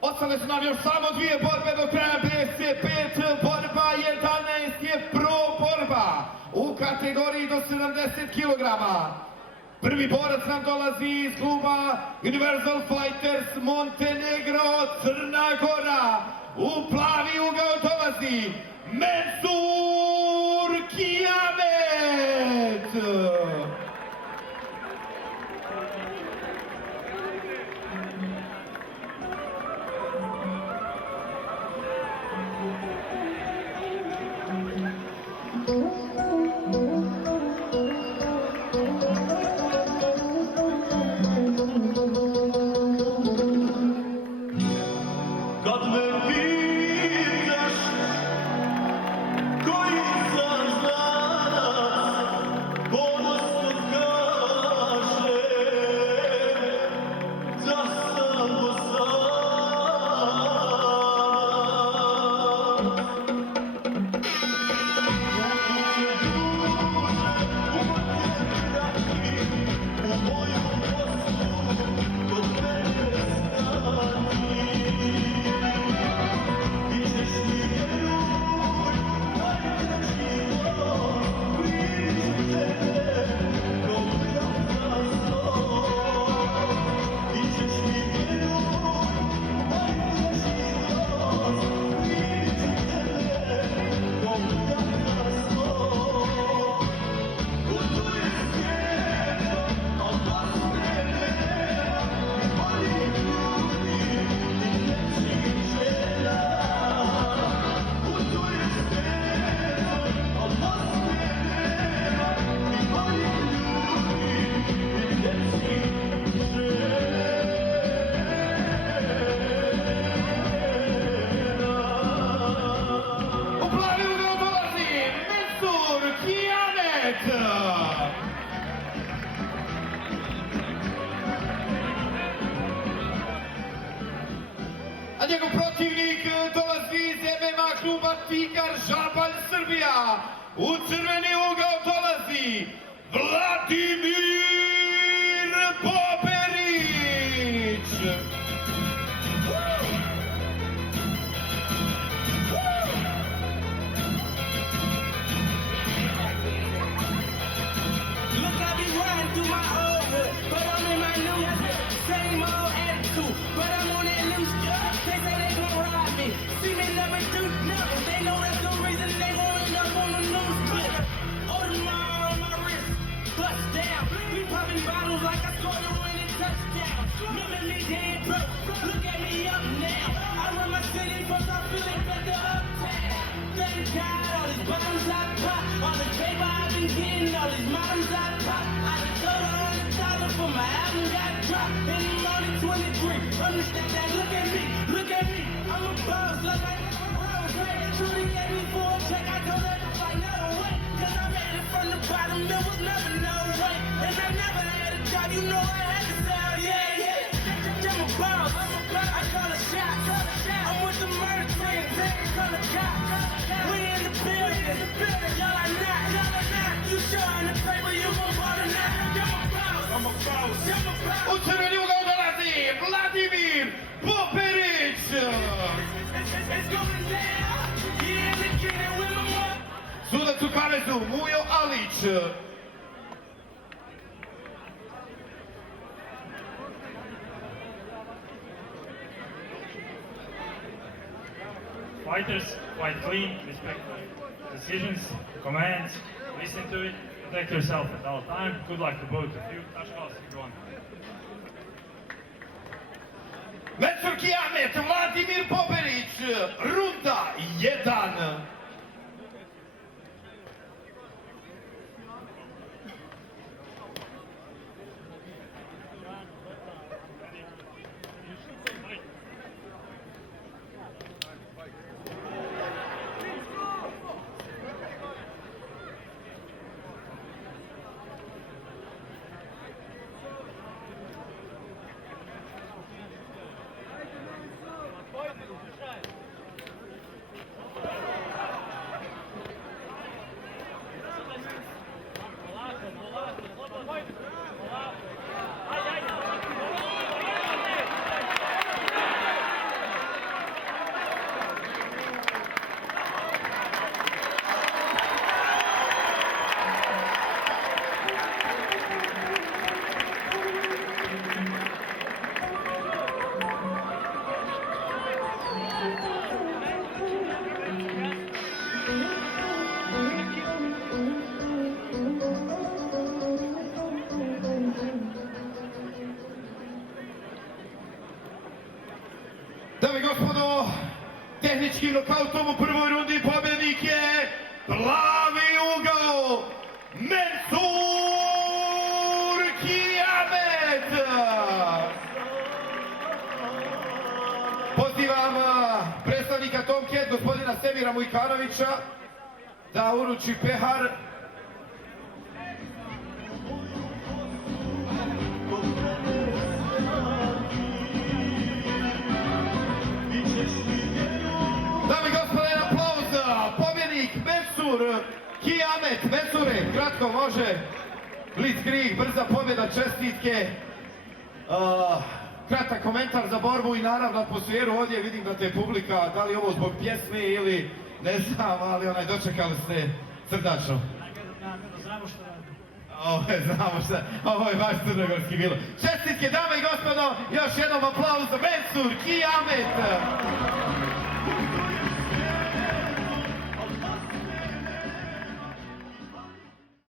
Ostale su nam još samo 2 borbe do kraja BC5 borba, 11 je pro borba u kategoriji do 70 kg. Prvi borac nam dolazi iz kluba Universal Fighters Montenegro, Crna Gora. U plavi ugao dolazi Mensur Kiamet. A njegov protivnik dolazi iz MMA kluba Tigar Žabalj Srbija. U crveni ugao dolazi Vladimir Poperić. Look at me up now. I run my city first, I'm feeling better uptown. Thank God, all these bottles I pop, all the paper I've been getting, all these models I pop. I just sold $100 for my album got dropped. And I'm only 23. Understand that? Look at me, I'm a boss like I never rose. Hey, Trudy gave me for a check, I told her like no way. Cause I made it from the bottom, there was never no way. And I never had a job, you know I had to sell, yeah. I'm a boss, I call a shot. I'm with the murder team, call a cop. We in the building, y'all are not. You showing the paper, you gon' ball or not. I'm a boss. U crveni ugao dolazi Vladimir Poperić. It's going down, yeah, the kid with my mom. Sudac u kavezu Mujo Alić. Fighters fight clean, respect decisions, commands, listen to it, protect yourself at all time. Good luck to both of you. Taškals, everyone. Mensur Kiamet, Vladimir Poperić, runda 1. tehničkim nokautom u prvoj rundi pobjednik je plavi ugao Mensur Kiamet. Pozivam predstavnika Tomcat, gospodina Semira Mujkanovića, da uruči pehar. Dame i gospodo, jedan aplauz, pobjednik Mensur Kiamet. Mensure, kratko može, blitzkrieg, brza pobjeda, čestitke. Kratak komentar za borbu i naravno atmosferu ovdje, vidim da te publika, da li ovo zbog pjesme ili ne znam, ali dočekali ste srdačno. Znamo šta, ovo je baš crnogorski bilo. Čestitke, dame i gospodo, još jednom aplauz za Mensur Kiamet.